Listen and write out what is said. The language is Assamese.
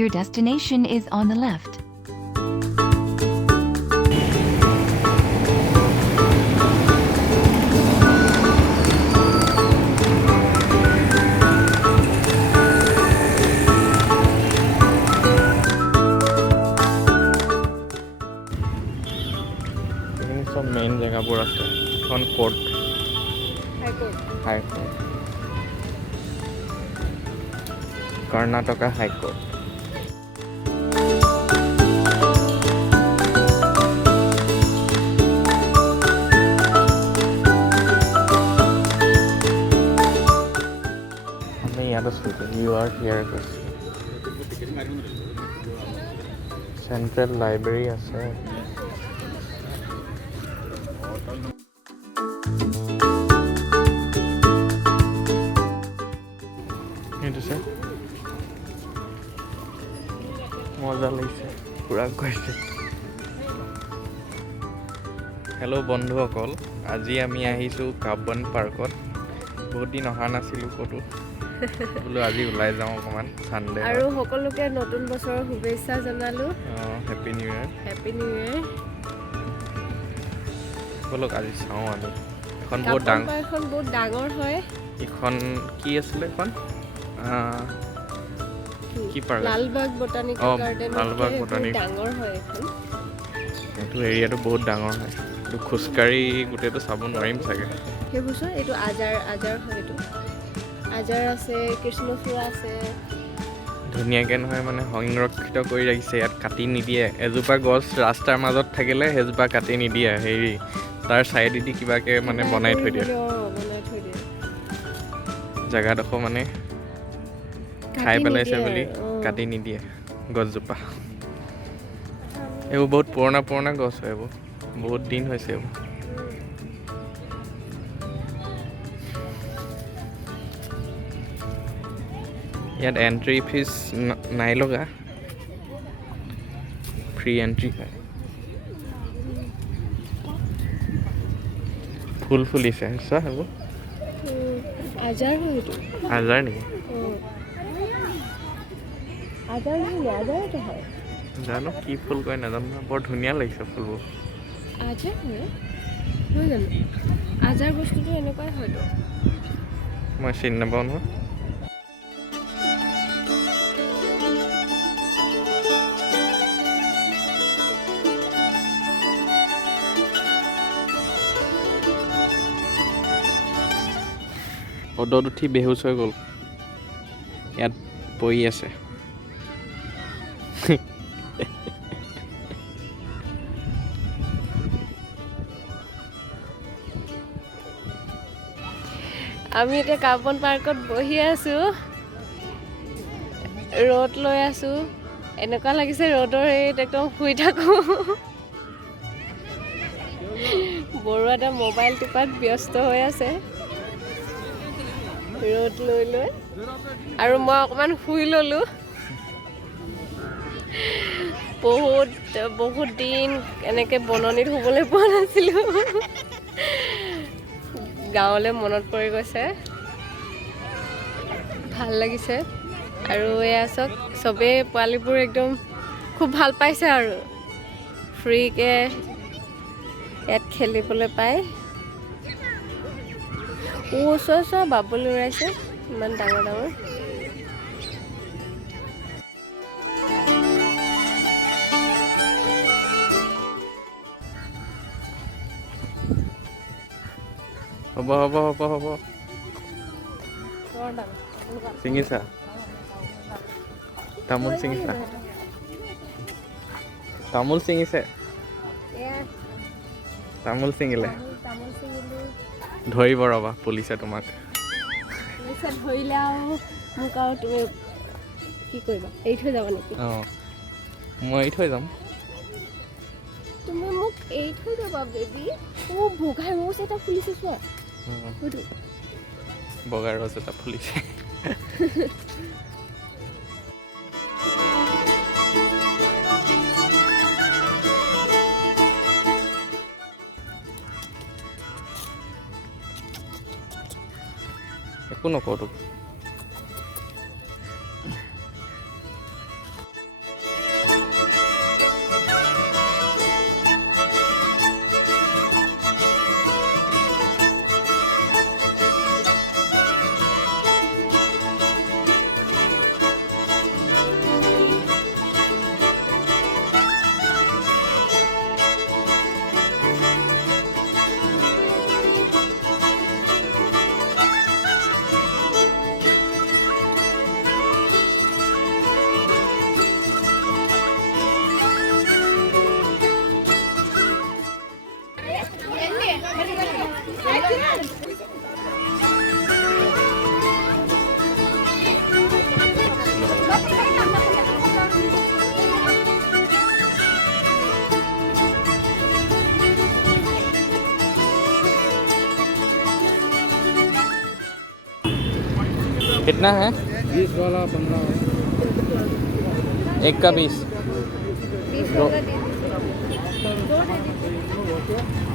Your destination is on the left. সব মেইন জেগাবোৰ আছে। এখন কোৰ্ট, হাই কোৰ্ট, কৰ্ণাটকা হাই কোৰ্ট। আমি ইয়াত আছোঁ, ইউ আৰ হিয়াৰ কৈছোঁ। চেণ্ট্ৰেল লাইব্ৰেৰী আছে। সেইটো মজা লাগিছে, পুৰা গৈছে। হেল্ল' বন্ধুসকল, আজি আমি আহিছোঁ কাব্বন পাৰ্কত। বহুত দিন অহা নাছিলোঁ ক'তো, বোলো আজি ওলাই যাওঁ অকণমান, ছানডে আৰু সকলোকে নতুন বছৰৰ শুভেচ্ছা জনালোঁ। Happy new year. Happy new year. ব'লক আজি চাওঁ আমি। এখন কাব্বন পাৰ্কখন বহুত ডাঙৰ হয়। এইখন কি আছিলে এখন কি park? Lalbagh botanical garden. Lalbagh বটানিক ডাঙৰ হয় এখন। এইটো এৰিয়াটো বহুত ডাঙৰ হয়। এইটো খোজকাঢ়ি গোটেইটো চাব নোৱাৰিম চাগে। সেইবোৰ চোৱা, এইটো আজাৰ হয়। এইটো আজাৰ আছে, কৃষ্ণচূড়া আছে। ধুনীয়াকৈ নহয় মানে সংৰক্ষিত কৰি ৰাখিছে, ইয়াত কাটি নিদিয়ে। এজোপা গছ ৰাস্তাৰ মাজত থাকিলে সেইজোপা কাটি নিদিয়ে, হেৰি তাৰ চাইডেদি কিবাকৈ মানে বনাই থৈ দিয়ে। জেগাডোখৰ মানে খাই পেলাইছে বুলি কাটি নিদিয়ে গছজোপা। এইবোৰ বহুত পুৰণা পুৰণা গছ হয়, এইবোৰ বহুত দিন হৈছে এইবোৰ। ইয়াত এণ্ট্ৰি ফিজ নাই লগা, ফ্ৰী এণ্ট্ৰি হয়। ফুল ফুলিছে চোৱা সেইবোৰ। আজাৰ হয় এইটো। আজাৰ নেকি? আজাৰ নহয়, আজাৰতে হয়। জানো কি ফুল কয় নাজানো, বৰ ধুনীয়া লাগিছে ফুলবোৰ। আজাৰ হয় নহয় জানো? আজাৰ বস্তুটো এনেকুৱাই হয়তো। মই চিনি নাপাওঁ নহয়। পদত উঠি বেহুচ হৈ গ'ল, ইয়াত পৰি আছে। আমি এতিয়া কাব্বন পাৰ্কত বহি আছোঁ, ৰ'দ লৈ আছোঁ। এনেকুৱা লাগিছে ৰ'দৰ হেৰিত একদম শুই থাকোঁ। বৰুৱা দা মোবাইল টিপাত ব্যস্ত হৈ আছে ৰ'দ লৈ লৈ, আৰু মই অকণমান শুই ল'লোঁ। বহুত দিন এনেকৈ বননিত শুবলৈ পোৱা নাছিলোঁ। গাঁৱলৈ মনত পৰি গৈছে, ভাল লাগিছে। আৰু এয়া চাওক, চবেই পোৱালিবোৰ একদম খুব ভাল পাইছে আৰু ফ্ৰীকৈ ইয়াত খেলিবলৈ পায়। ওচৰ বাবুল উৰাইছে, ইমান ডাঙৰ ডাঙৰ। হ'ব ছিঙিছা? তামোল ছিঙিছা? তামোল ছিঙিছে? তামোল ছিঙিলে? ধৰিব ৰ'বা, পুলিচে তোমাক। ধৰিলে আৰু মোক আৰু তুমি কি কৰিবা? এৰি থৈ যাবা নেকি? মই এৰি থৈ যাম। তুমি মোক এৰি থৈ যাবা বেবী? বগা ৰ'জ এটা ফুলিছে চোৱা। বগা ৰ'জ এটা ফুলিছে। একো নকওঁ তোক। कितना है? 20 वाला 15 एक का 20। 20 वाला दे दीजिए। दो दे दीजिए।